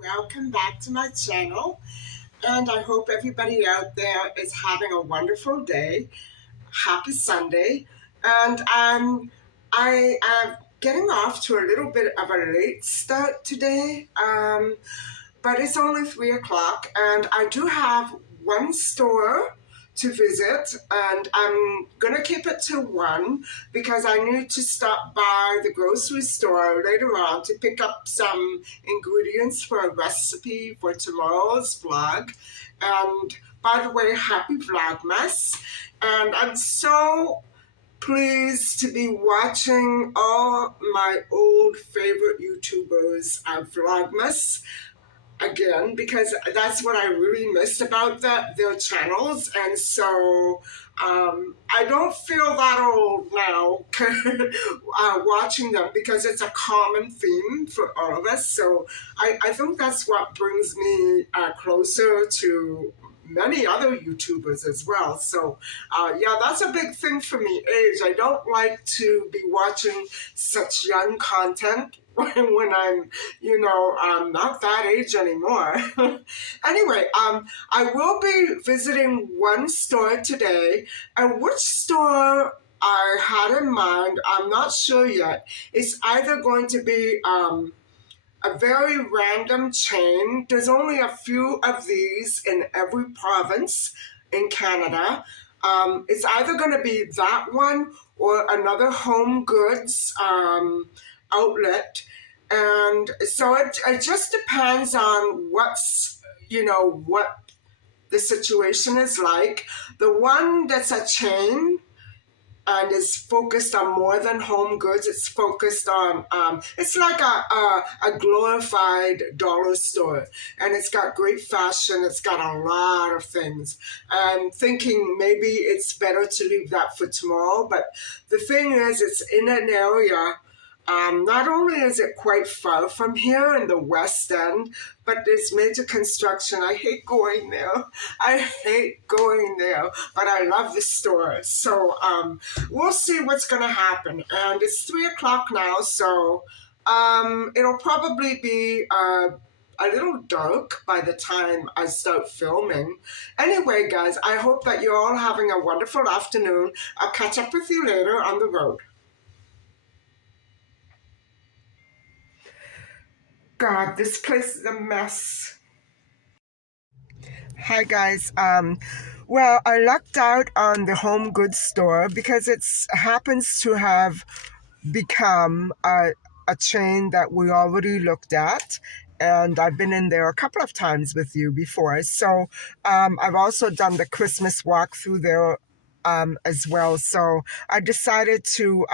Welcome back to my channel, and I hope everybody out there is having a wonderful day. Happy Sunday. And I am getting off to a little bit of a late start today, but it's only 3 o'clock, and I do have one store to visit, and I'm gonna keep it to one because I need to stop by the grocery store later on to pick up some ingredients for a recipe for tomorrow's vlog. And by the way, happy Vlogmas. And I'm so pleased to be watching all my old favorite YouTubers Vlogmas again, because that's what I really missed about their channels. And so I don't feel that old now watching them, because it's a common theme for all of us. So I think that's what brings me closer to many other YouTubers as well. So yeah, that's a big thing for me, age. I don't like to be watching such young content when I'm, I'm not that age anymore. Anyway, I will be visiting one store today, and which store I had in mind, I'm not sure yet. It's either going to be a very random chain. There's only a few of these in every province in Canada. It's either going to be that one or another home goods outlet. And so it just depends on what the situation is like. The one that's a chain and is focused on more than home goods. It's focused on, it's like a glorified dollar store, and it's got great fashion. It's got a lot of things. I'm thinking maybe it's better to leave that for tomorrow, but the thing is, it's in an area. Not only is it quite far from here in the West End, but there's major construction. I hate going there. I hate going there, but I love the store. So we'll see what's going to happen. And it's 3 o'clock now, so it'll probably be a little dark by the time I start filming. Anyway, guys, I hope that you're all having a wonderful afternoon. I'll catch up with you later on the road. God, this place is a mess. Hi guys. Well, I lucked out on the home goods store because it happens to have become a chain that we already looked at, and I've been in there a couple of times with you before. So I've also done the Christmas walk through there as well. So I decided to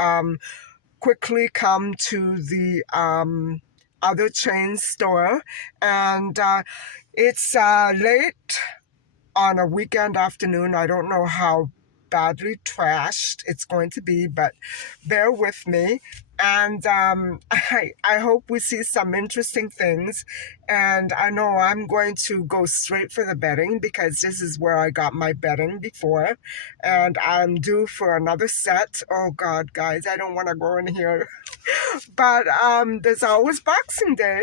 quickly come to the other chain store, and it's late on a weekend afternoon. I don't know how badly trashed it's going to be, but bear with me. And I hope we see some interesting things. And I know I'm going to go straight for the bedding because this is where I got my bedding before. And I'm due for another set. Oh God, guys, I don't want to go in here. But there's always Boxing Day.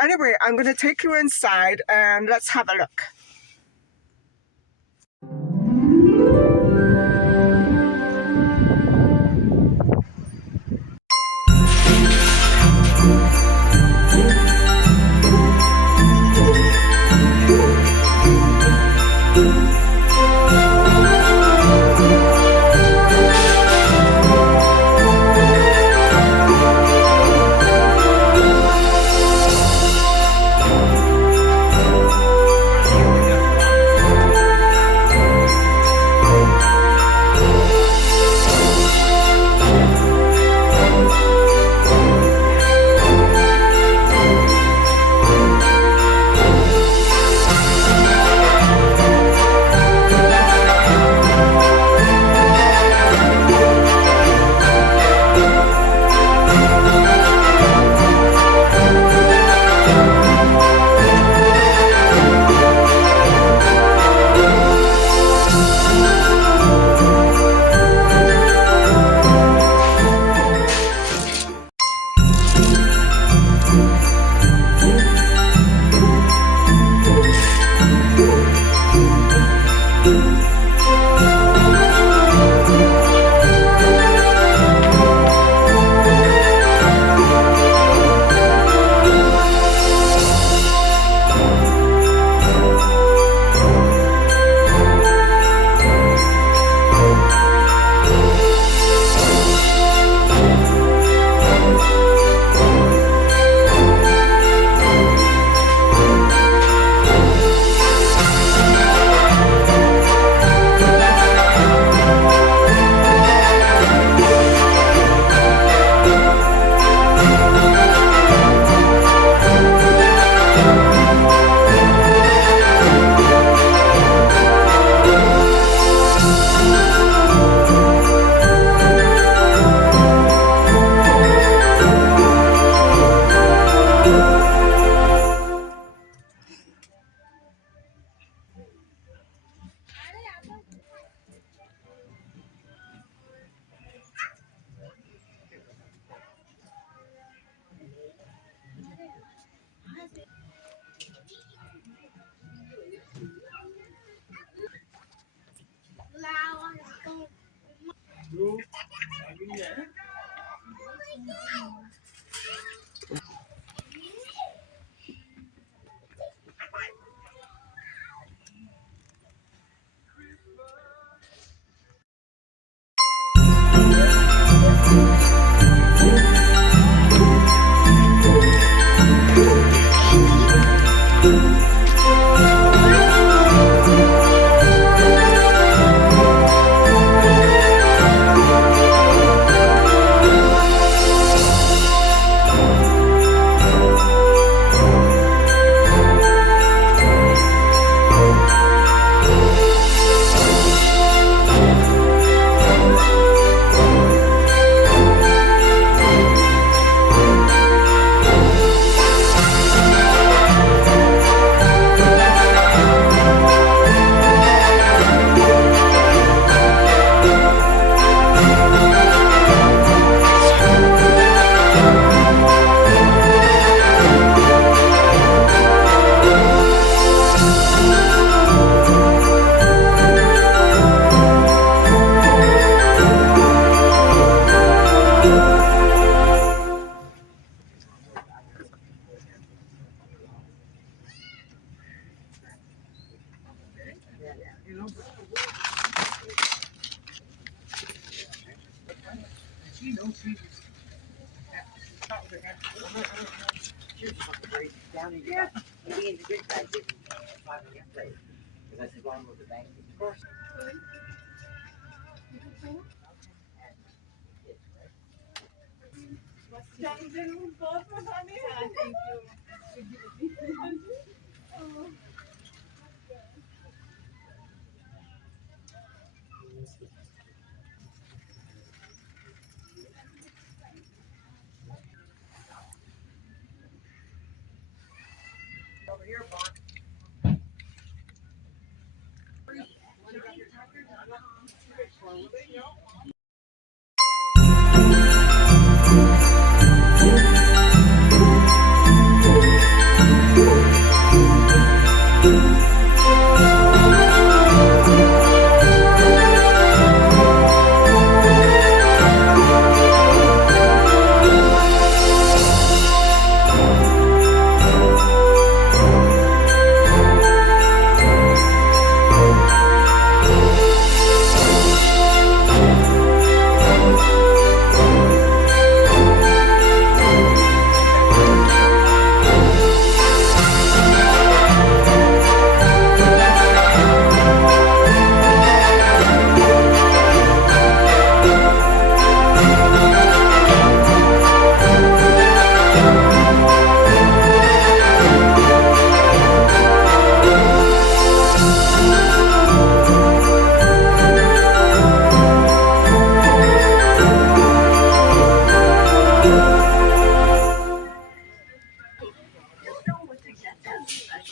Anyway, I'm going to take you inside and let's have a look.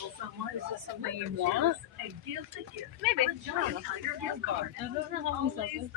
Is this something you want? Maybe. I don't know how we sell this.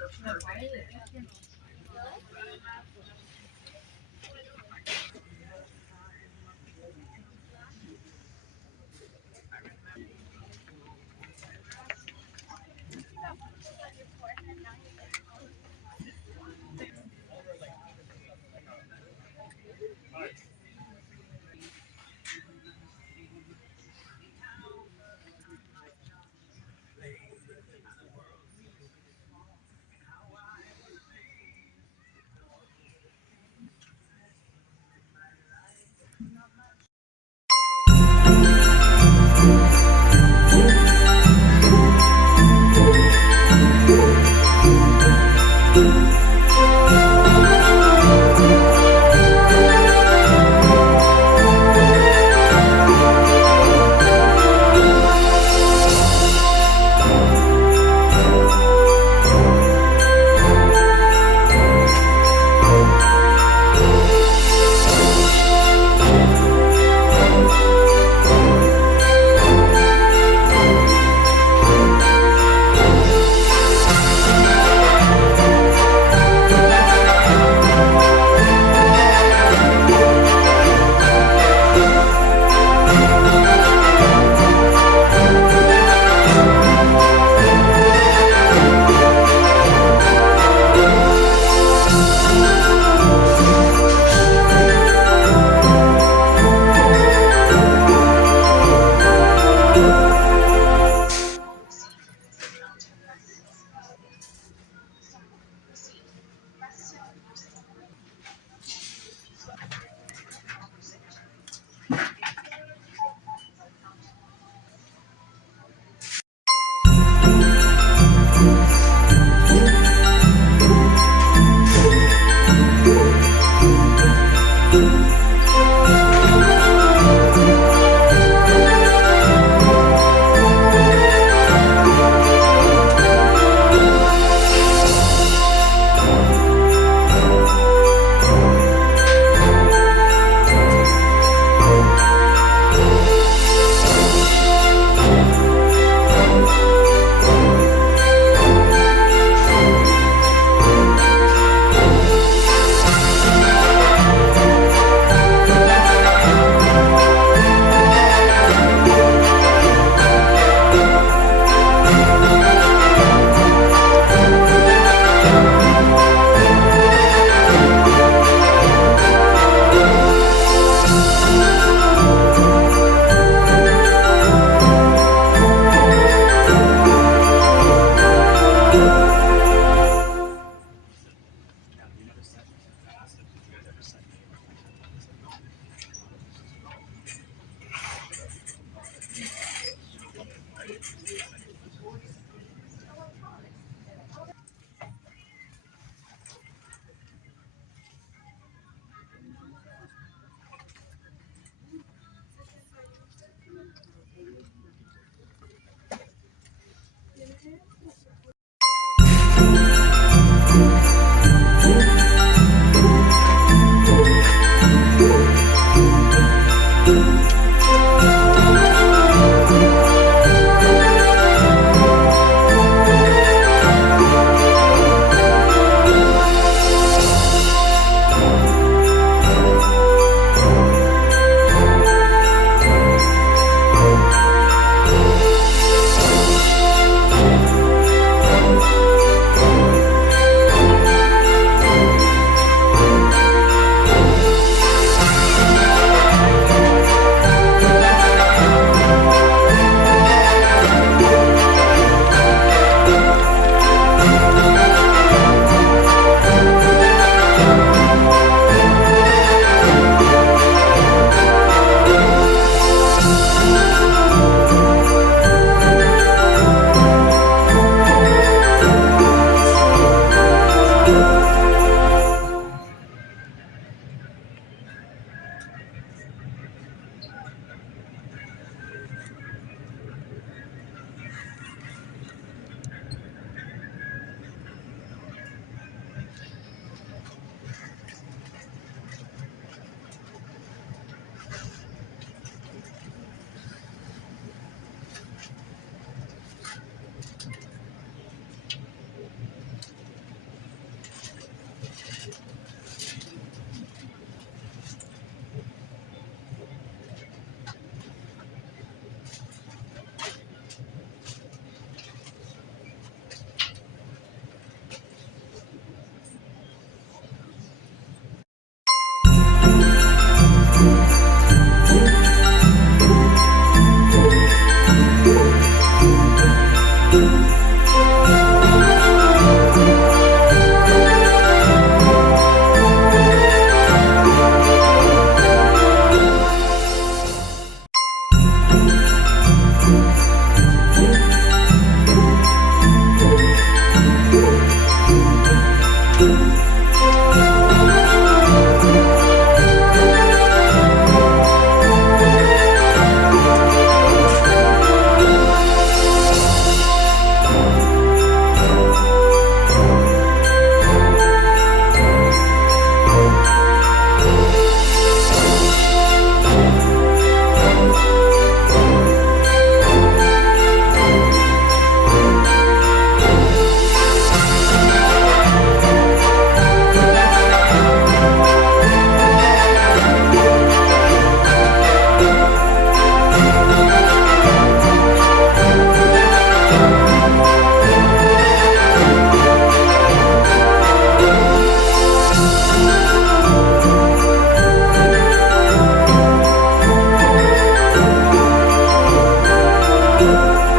Ah,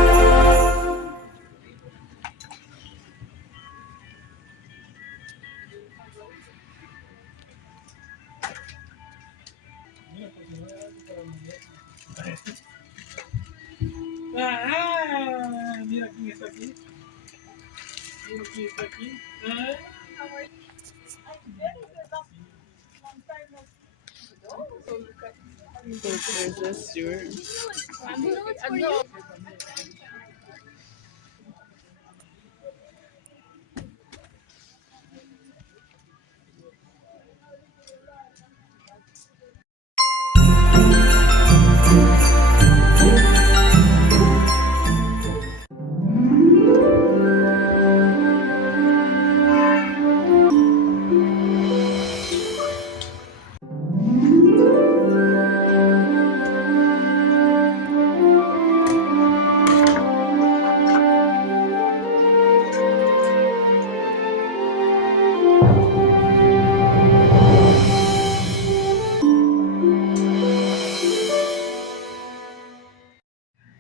mira quién está aquí. Mira quién está aquí. Ah. Princess Stuart.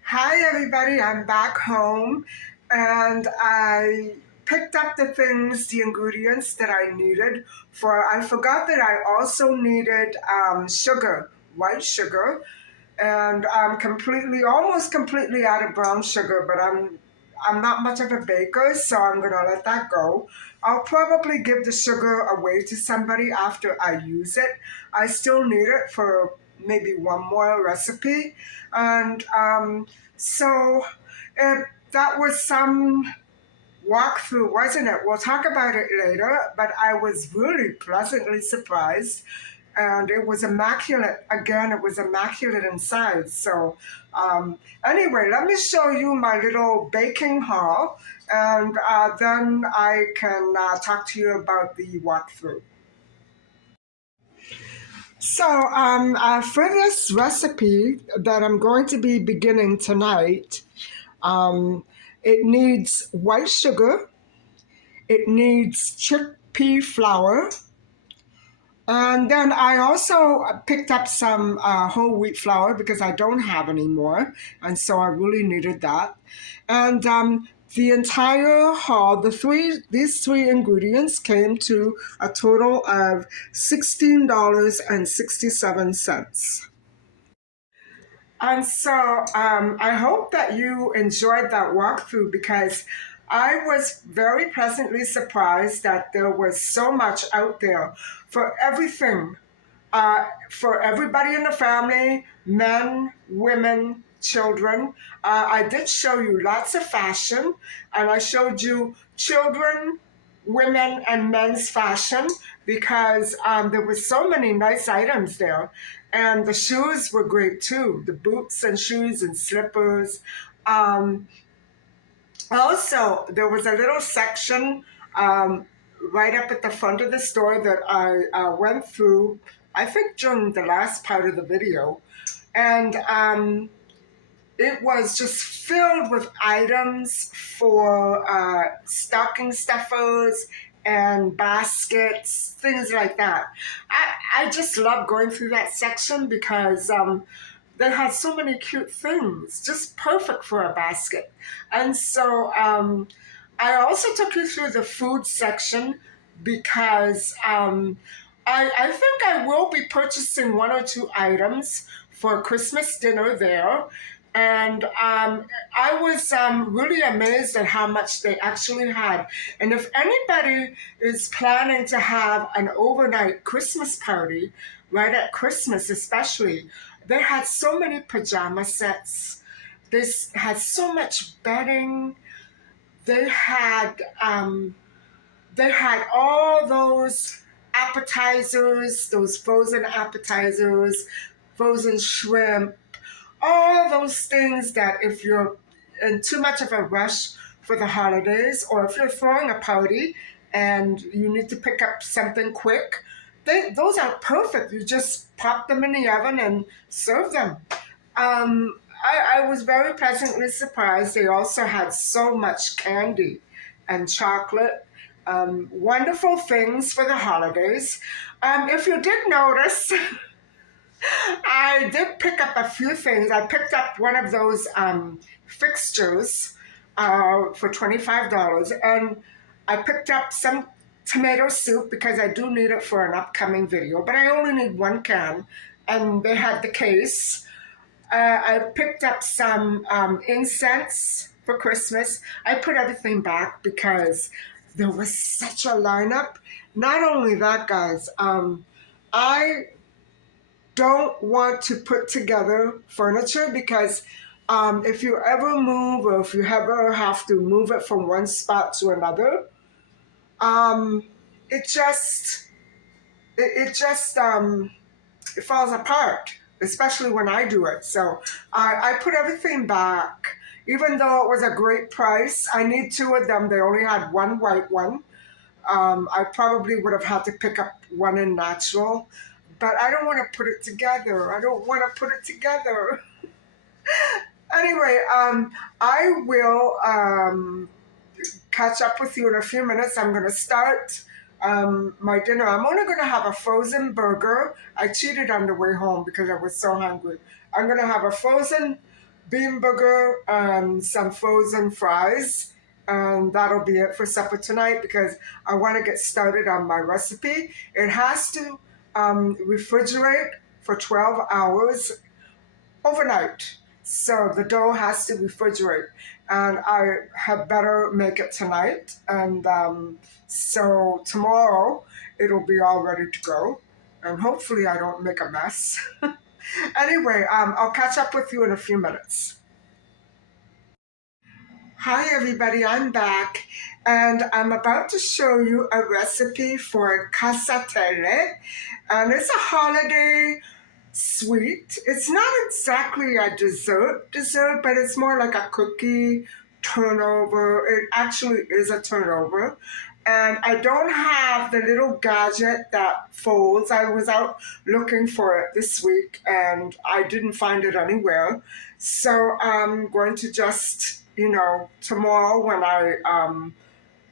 Hi, everybody. I'm back home and I picked up the ingredients that I needed I forgot that I also needed sugar, white sugar, and I'm almost completely out of brown sugar, but I'm not much of a baker, so I'm gonna let that go. I'll probably give the sugar away to somebody after I use it. I still need it for maybe one more recipe, and so it, that was some walkthrough, wasn't it? We'll talk about it later, but I was really pleasantly surprised. And it was immaculate. Again, it was immaculate inside. So, anyway, let me show you my little baking haul, and then I can talk to you about the walkthrough. So, for this recipe that I'm going to be beginning tonight, um, it needs white sugar, it needs chickpea flour, and then I also picked up some whole wheat flour because I don't have any more, and so I really needed that. And the entire haul, these three ingredients came to a total of $16.67. And so I hope that you enjoyed that walkthrough because I was very pleasantly surprised that there was so much out there for everything, for everybody in the family, men, women, children. I did show you lots of fashion, and I showed you children, women, and men's fashion because there were so many nice items there. And the shoes were great too, the boots and shoes and slippers. Um, Also, there was a little section right up at the front of the store that I went through, I think during the last part of the video. And it was just filled with items for stocking stuffers and baskets, things like that. I just love going through that section because they had so many cute things, just perfect for a basket. And so I also took you through the food section because I think I will be purchasing one or two items for Christmas dinner there. And I was really amazed at how much they actually had. And if anybody is planning to have an overnight Christmas party, right at Christmas especially, they had so many pajama sets. This had so much bedding. They had um, they had all those appetizers, those frozen appetizers, frozen shrimp, all those things that if you're in too much of a rush for the holidays or if you're throwing a party and you need to pick up something quick, those are perfect. You just pop them in the oven and serve them. I was very pleasantly surprised. They also had so much candy and chocolate. Wonderful things for the holidays. If you did notice, I did pick up a few things. I picked up one of those fixtures for $25, and I picked up some tomato soup because I do need it for an upcoming video, but I only need one can, and they had the case. I picked up some incense for Christmas. I put everything back because there was such a lineup. Not only that, guys, I don't want to put together furniture because if you ever move or if you ever have to move it from one spot to another, um, it just it just it falls apart, especially when I do it. So I put everything back, even though it was a great price. I need two of them. They only had one white one. I probably would have had to pick up one in natural, but I don't want to put it together. I don't want to put it together. Anyway, I will catch up with you in a few minutes. I'm going to start my dinner. I'm only going to have a frozen burger. I cheated on the way home because I was so hungry. I'm going to have a frozen bean burger and some frozen fries. And that'll be it for supper tonight because I want to get started on my recipe. It has to refrigerate for 12 hours overnight. So the dough has to refrigerate, and I had better make it tonight. And so tomorrow it'll be all ready to go, and hopefully I don't make a mess. Anyway, I'll catch up with you in a few minutes. Hi everybody, I'm back, and I'm about to show you a recipe for cassatelle, and it's a holiday sweet. It's not exactly a dessert, but it's more like a cookie turnover. It actually is a turnover. And I don't have the little gadget that folds. I was out looking for it this week and I didn't find it anywhere. So I'm going to just, tomorrow when I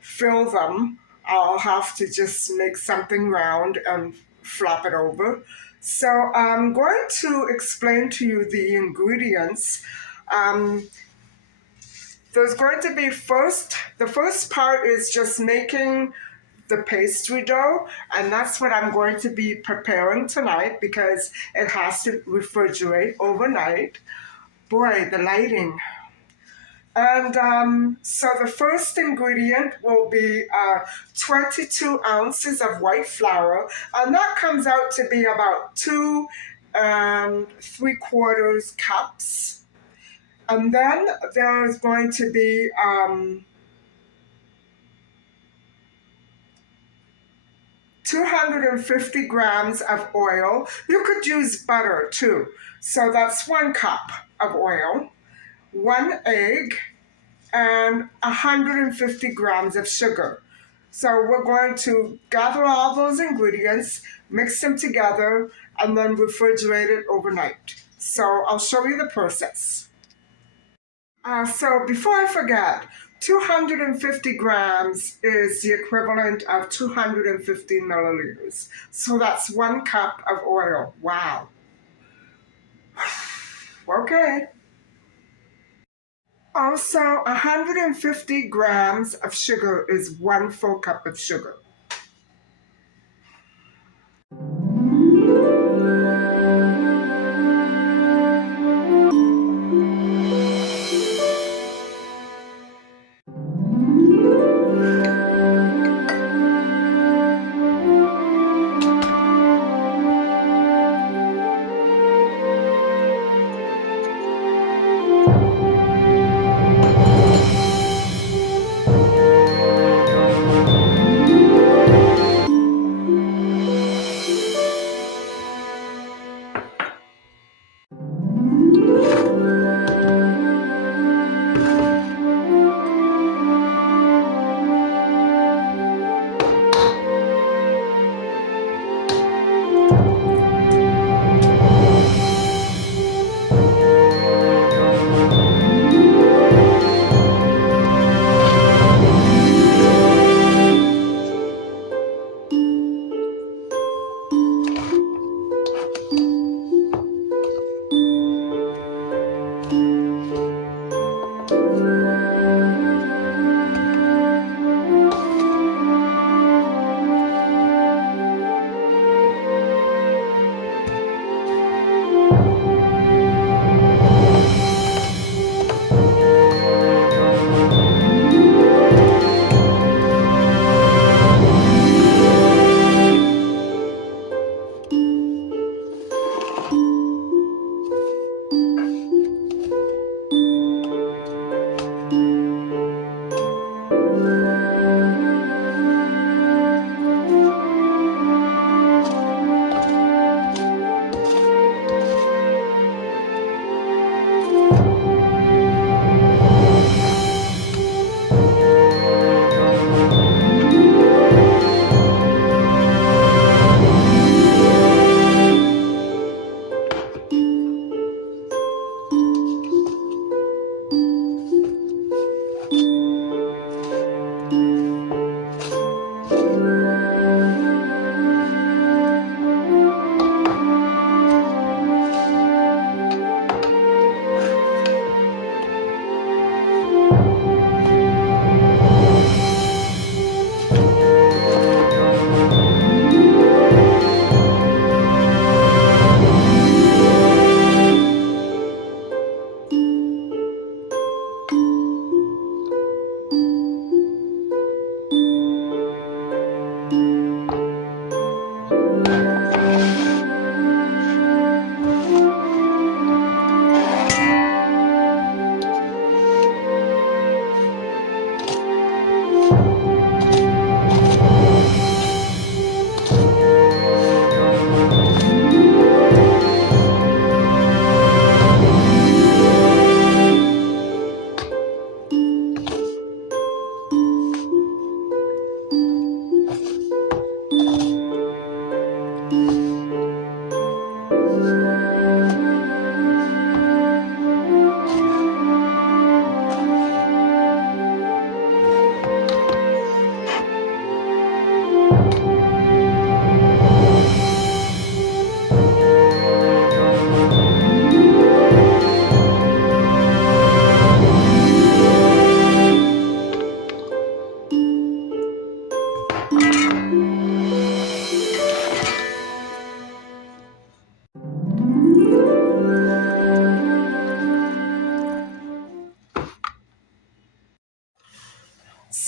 fill them, I'll have to just make something round and flop it over. So I'm going to explain to you the ingredients. There's going to be the first part is just making the pastry dough, and that's what I'm going to be preparing tonight because it has to refrigerate overnight. Boy, the lighting. And so the first ingredient will be 22 ounces of white flour, and that comes out to be about 2 3/4 cups. And then there's going to be 250 grams of oil. You could use butter too. So that's 1 cup of oil, 1 egg, and 150 grams of sugar. So we're going to gather all those ingredients, mix them together, and then refrigerate it overnight. So I'll show you the process. So before I forget, 250 grams is the equivalent of 250 milliliters. So that's 1 cup of oil. Wow. Okay. Also, 150 grams of sugar is 1 full cup of sugar.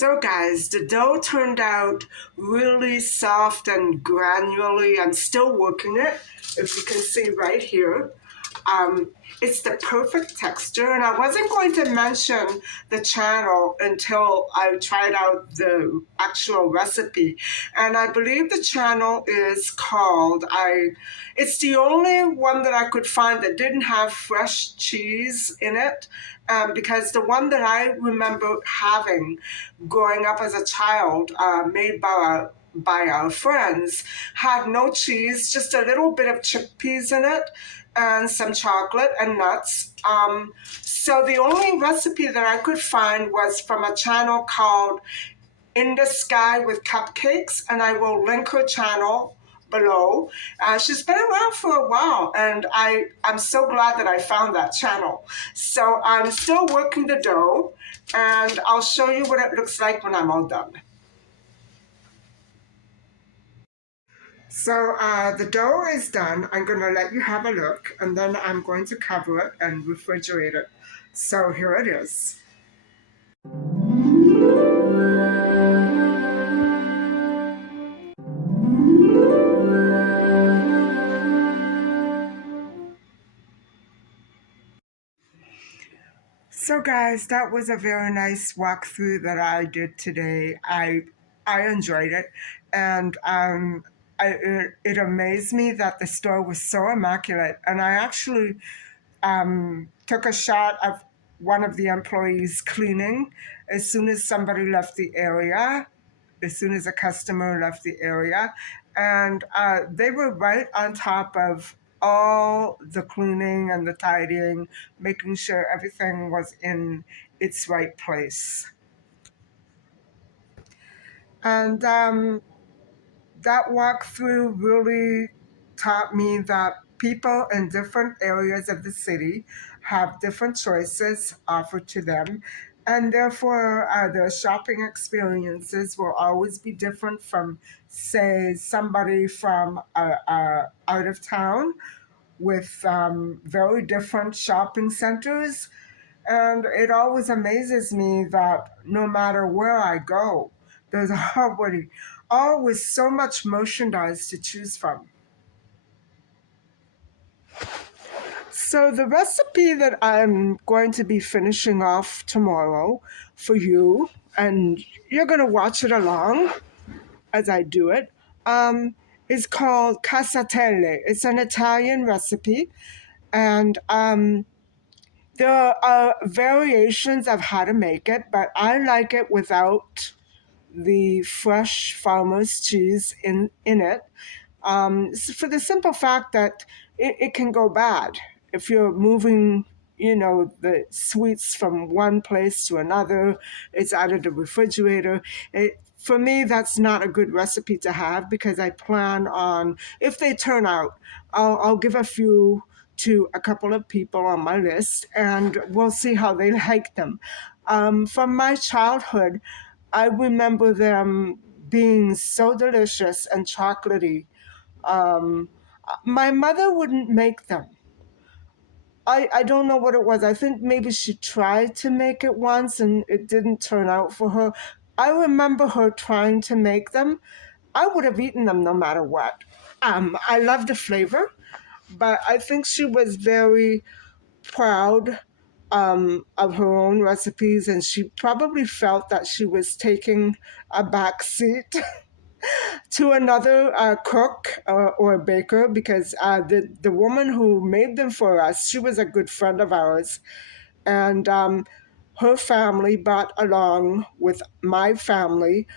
So, guys, the dough turned out really soft and granularly. I'm still working it, if you can see right here. Um, it's the perfect texture, and I wasn't going to mention the channel until I tried out the actual recipe. And I believe the channel is called, it's the only one that I could find that didn't have fresh cheese in it, because the one that I remember having growing up as a child, made by our friends, had no cheese, just a little bit of chickpeas in it, and some chocolate and nuts. So the only recipe that I could find was from a channel called In the Sky with Cupcakes, and I will link her channel below. She's been around for a while, and I'm so glad that I found that channel. So I'm still working the dough, and I'll show you what it looks like when I'm all done. So the dough is done. I'm going to let you have a look, and then I'm going to cover it and refrigerate it. So here it is. So guys, that was a very nice walkthrough that I did today. I enjoyed it, and it amazed me that the store was so immaculate. And I actually took a shot of one of the employees cleaning as soon as somebody left the area, as soon as a customer left the area. And they were right on top of all the cleaning and the tidying, making sure everything was in its right place. And that walkthrough really taught me that people in different areas of the city have different choices offered to them, and therefore their shopping experiences will always be different from, say, somebody from out of town with very different shopping centers. And it always amazes me that no matter where I go, there's always so much merchandise to choose from. So the recipe that I'm going to be finishing off tomorrow for you, and you're going to watch it along as I do it, is called Cassatelle. It's an Italian recipe, and there are variations of how to make it, but I like it without the fresh farmer's cheese in it, for the simple fact that it can go bad if you're moving, the sweets from one place to another. It's out of the refrigerator. For me, that's not a good recipe to have, because I plan on, if they turn out, I'll give a few to a couple of people on my list, and we'll see how they like them. From my childhood, I remember them being so delicious and chocolatey. Um, my mother wouldn't make them. I don't know what it was. I think maybe she tried to make it once and it didn't turn out for her. I remember her trying to make them. I would have eaten them no matter what. I love the flavor, but I think she was very proud of her own recipes, and she probably felt that she was taking a back seat to another cook or baker, because the woman who made them for us, she was a good friend of ours, and her family brought along with my family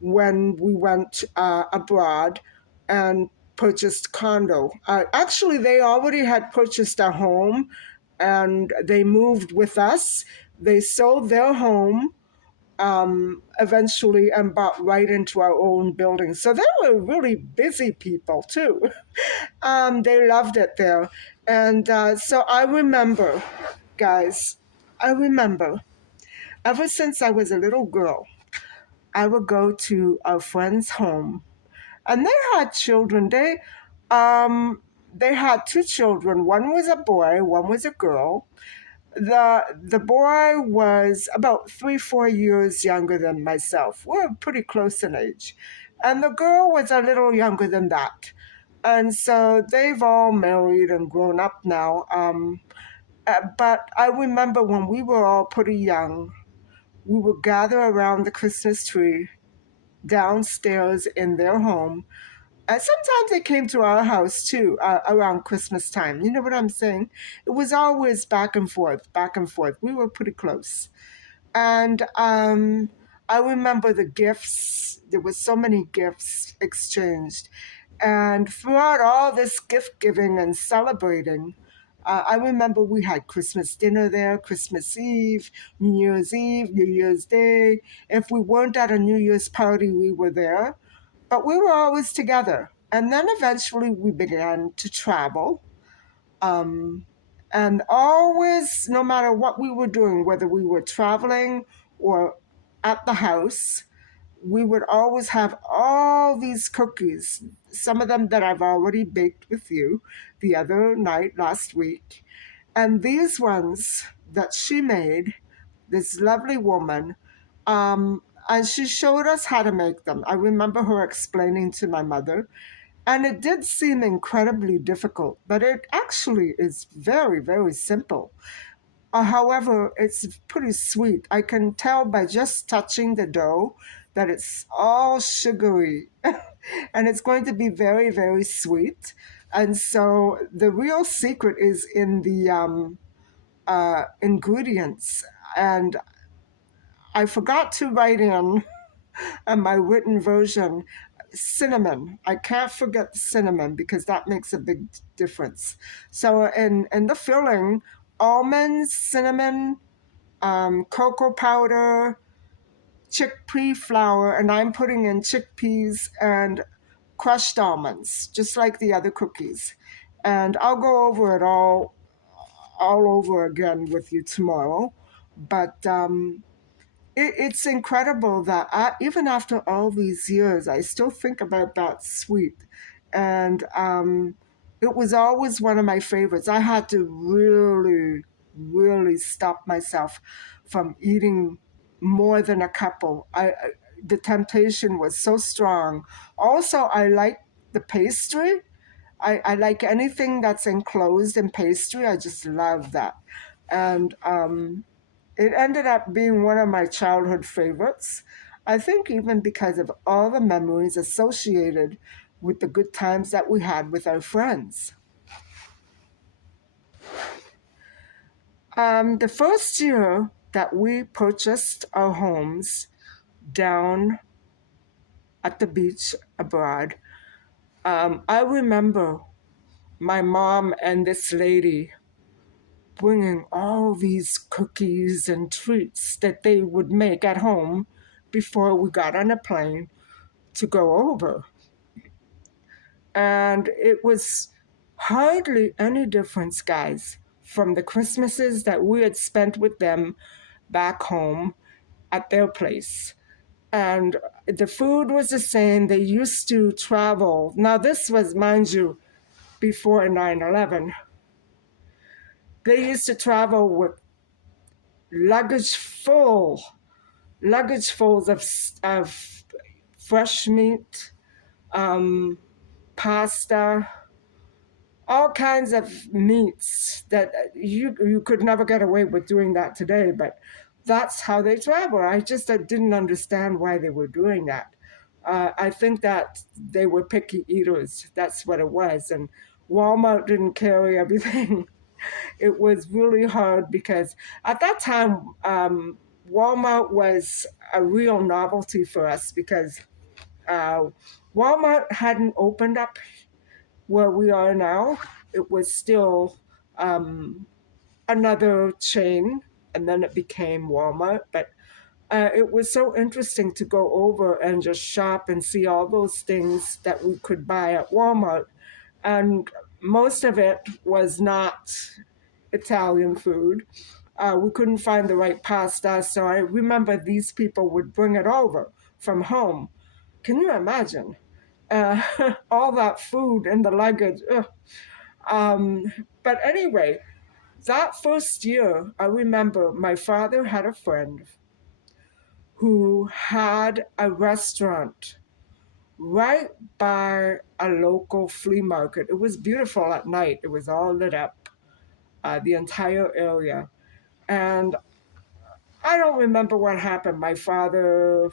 when we went abroad and purchased condo. Actually, they already had purchased a home, and they moved with us. They sold their home eventually and bought right into our own building. So they were really busy people too. They loved it there. And so I remember, guys, I remember ever since I was a little girl, I would go to a friend's home, and they had children. They had two children. One was a boy, one was a girl. The boy was about 3, 4 years younger than myself. We're pretty close in age. And the girl was a little younger than that. And so they've all married and grown up now. But I remember when we were all pretty young, we would gather around the Christmas tree downstairs in their home. Sometimes they came to our house too around Christmas time. You know what I'm saying? It was always back and forth, back and forth. We were pretty close. And I remember the gifts. There were so many gifts exchanged. And throughout all this gift giving and celebrating, I remember we had Christmas dinner there, Christmas Eve, New Year's Day. If we weren't at a New Year's party, we were there. But we were always together. And then eventually we began to travel. Um, and always, no matter what we were doing, whether we were traveling or at the house, we would always have all these cookies, some of them that I've already baked with you the other night last week. And these ones that she made, this lovely woman, and she showed us how to make them. I remember her explaining to my mother, and it did seem incredibly difficult, but it actually is very, very simple. However, it's pretty sweet. I can tell by just touching the dough that it's all sugary and it's going to be very, very sweet. And so the real secret is in the ingredients. And I forgot to write in my written version cinnamon. I can't forget the cinnamon because that makes a big difference. So in the filling, almonds, cinnamon, cocoa powder, chickpea flour, and I'm putting in chickpeas and crushed almonds, just like the other cookies. And I'll go over it all over again with you tomorrow. But it's incredible that even after all these years, I still think about that sweet. And it was always one of my favorites. I had to really, really stop myself from eating more than a couple. The temptation was so strong. Also, I like the pastry. I like anything that's enclosed in pastry. I just love that. And it ended up being one of my childhood favorites. I think even because of all the memories associated with the good times that we had with our friends. The first year that we purchased our homes down at the beach abroad, I remember my mom and this lady bringing all these cookies and treats that they would make at home before we got on a plane to go over. And it was hardly any difference, guys, from the Christmases that we had spent with them back home at their place. And the food was the same. They used to travel. Now, this was, mind you, before 9/11. They used to travel with luggage full, luggage fulls of fresh meat, pasta, all kinds of meats that you could never get away with doing that today, but that's how they travel. I just didn't understand why they were doing that. I think that they were picky eaters. That's what it was. And Walmart didn't carry everything. It was really hard because at that time, Walmart was a real novelty for us because uh, Walmart hadn't opened up where we are now. It was still another chain, and then it became Walmart. But it was so interesting to go over and just shop and see all those things that we could buy at Walmart. And most of it was not Italian food. We couldn't find the right pasta, so I remember these people would bring it over from home. Can you imagine? Uh, all that food in the luggage. Ugh. Um, but anyway, That first year, I remember my father had a friend who had a restaurant right by a local flea market. It was beautiful at night. It was all lit up, the entire area. And I don't remember what happened. My father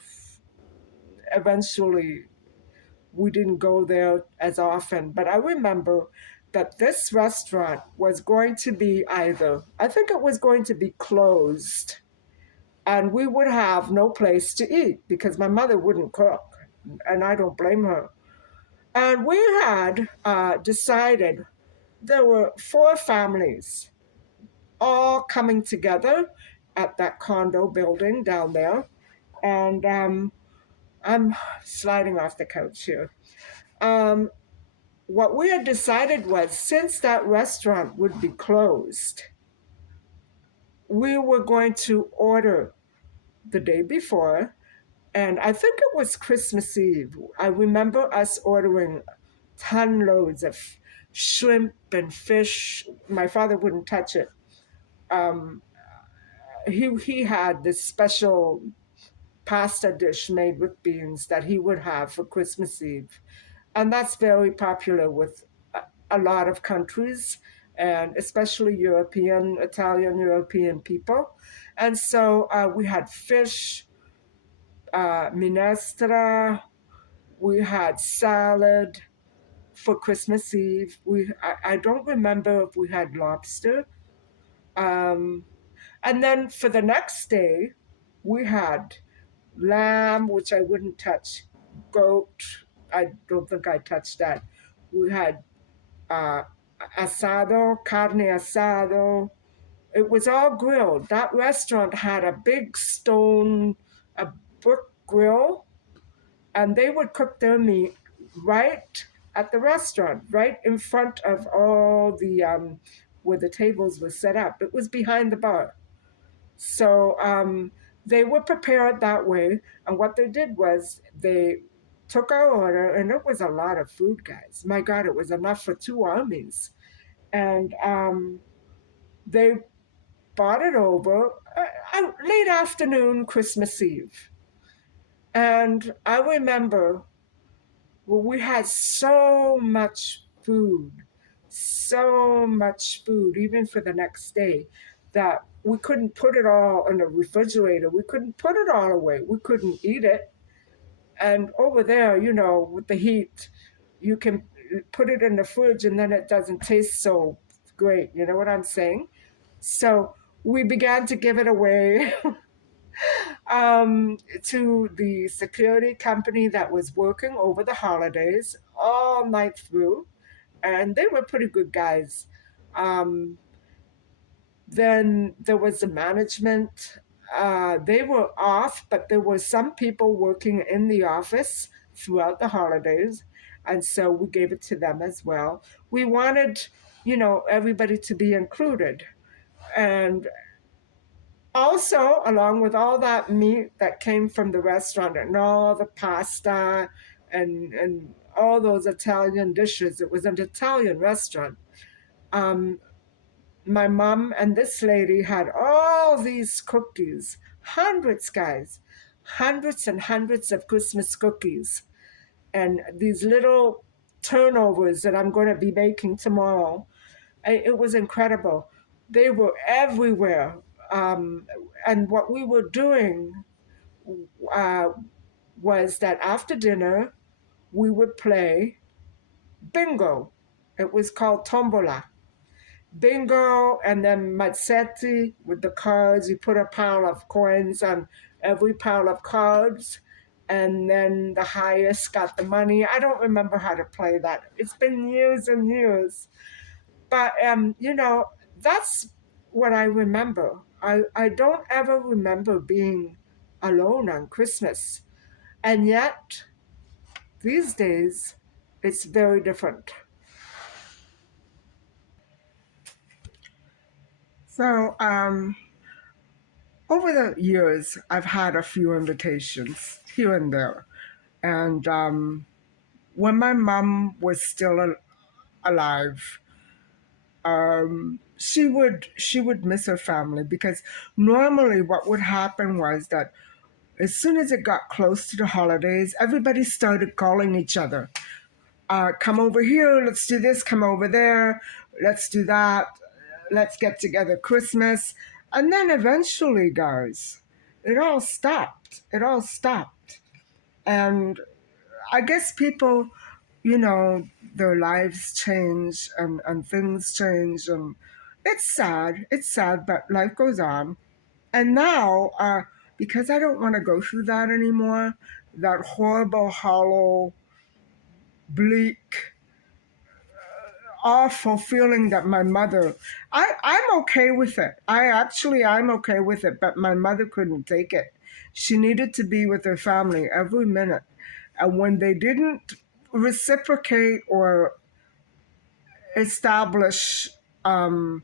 eventually, we didn't go there as often, but I remember that this restaurant was going to be either, I think it was going to be closed, and we would have no place to eat because my mother wouldn't cook, and I don't blame her. And we had decided there were four families all coming together at that condo building down there. And I'm sliding off the couch here. Um, what we had decided was since that restaurant would be closed, we were going to order the day before. And I think it was Christmas Eve. I remember us ordering ton loads of shrimp and fish. My father wouldn't touch it. Um, he had this special pasta dish made with beans that he would have for Christmas Eve, and that's very popular with a lot of countries, and especially European, Italian European people. And so we had fish, minestra, we had salad for Christmas Eve. I don't remember if we had lobster. Um, and then for the next day, we had lamb, which I wouldn't touch, goat. I don't think I touched that. We had uh, asado, carne asado. It was all grilled. That restaurant had a big stone, a brick grill, and they would cook their meat right at the restaurant, right in front of all the where the tables were set up. It was behind the bar. So they were prepared that way. And what they did was they took our order, and it was a lot of food, guys. My God, it was enough for two armies. And they brought it over late afternoon, Christmas Eve. And I remember, well, we had so much food, even for the next day, that we couldn't put it all in the refrigerator. We couldn't put it all away. We couldn't eat it. And over there, with the heat, you can put it in the fridge and then it doesn't taste so great. You know what I'm saying? So we began to give it away to the security company that was working over the holidays all night through, and they were pretty good guys. Um, then there was the management. They were off, but there were some people working in the office throughout the holidays, and so we gave it to them as well. We wanted, everybody to be included. And also, along with all that meat that came from the restaurant and all the pasta and all those Italian dishes, it was an Italian restaurant. Um, my mom and this lady had all these cookies, hundreds, guys, hundreds and hundreds of Christmas cookies, and these little turnovers that I'm going to be making tomorrow. It was incredible. They were everywhere. And what we were doing uh, was that after dinner, we would play bingo. It was called tombola. Bingo, and then mazzetti with the cards. You put a pile of coins on every pile of cards, and then the highest got the money. I don't remember how to play that. It's been years and years. But that's what I remember. I don't ever remember being alone on Christmas. And yet, these days, it's very different. So, over the years, I've had a few invitations here and there. And when my mom was still alive, she would miss her family, because normally what would happen was that as soon as it got close to the holidays, everybody started calling each other. Come over here, let's do this, come over there, let's do that, let's get together Christmas. And then eventually, guys, it all stopped. It all stopped. And I guess people, their lives change, and things change, and it's sad. It's sad, but life goes on. And now, because I don't want to go through that anymore, that horrible, hollow, bleak, awful feeling that my mother, I'm okay with it. I'm okay with it, but my mother couldn't take it. She needed to be with her family every minute. And when they didn't reciprocate or establish an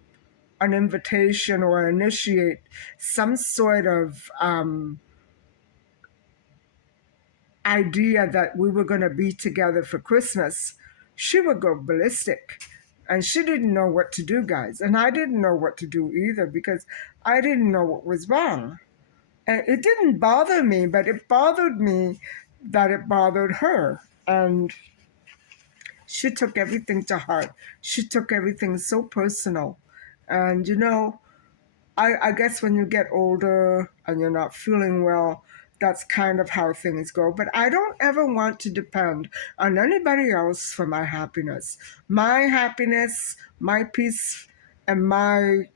invitation or initiate some sort of idea that we were going to be together for Christmas, she would go ballistic. And she didn't know what to do, guys. And I didn't know what to do either, because I didn't know what was wrong. And it didn't bother me, but it bothered me that it bothered her. And she took everything to heart. She took everything so personal. And I guess when you get older and you're not feeling well, that's kind of how things go. But I don't ever want to depend on anybody else for my happiness. My happiness, my peace, and my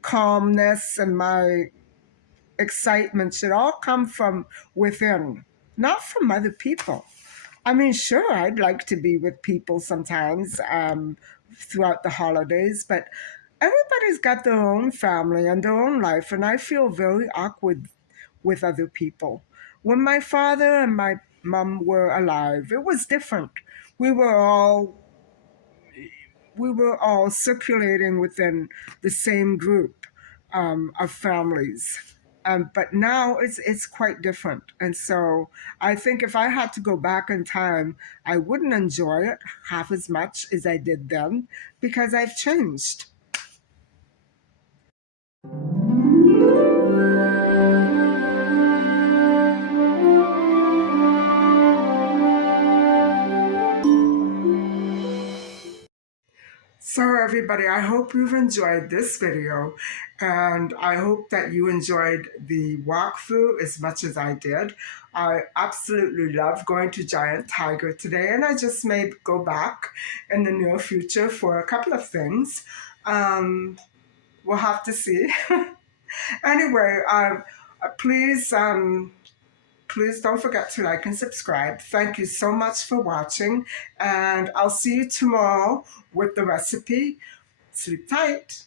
calmness and my excitement should all come from within, not from other people. I mean, sure, I'd like to be with people sometimes throughout the holidays, but everybody's got their own family and their own life, and I feel very awkward with other people. When my father and my mom were alive, it was different. We were all we were all circulating within the same group of families. But now it's quite different. And so I think if I had to go back in time, I wouldn't enjoy it half as much as I did then, because I've changed. So everybody, I hope you've enjoyed this video, and I hope that you enjoyed the walkthrough as much as I did. I absolutely love going to Giant Tiger today, and I just may go back in the near future for a couple of things. We'll have to see. Anyway, please please don't forget to like and subscribe. Thank you so much for watching, and I'll see you tomorrow with the recipe. Sleep tight.